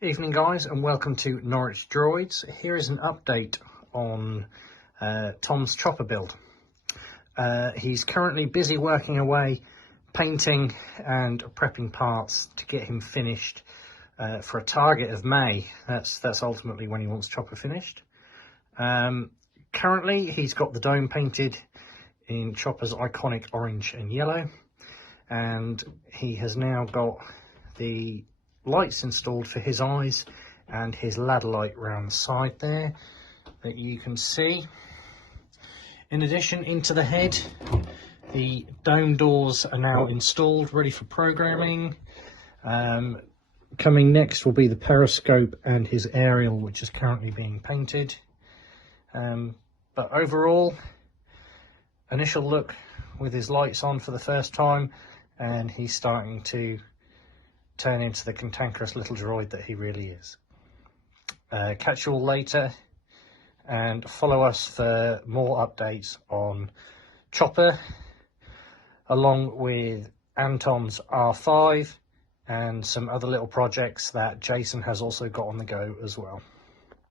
Evening guys, and welcome to Norwich Droids. Here is an update on Tom's chopper build. He's currently busy working away, painting and prepping parts to get him finished for a target of May. That's ultimately when he wants chopper finished. Currently he's got the dome painted in Chopper's iconic orange and yellow, and he has now got the lights installed for his eyes and his ladder light around the side there that you can see. In addition, into the head, the dome doors are now installed, ready for programming. Coming next will be the periscope and his aerial, which is currently being painted. But overall, initial look with his lights on for the first time, and he's starting to turn into the cantankerous little droid that he really is. Catch you all later, and follow us for more updates on Chopper, along with Anton's R5 and some other little projects that Jason has also got on the go as well.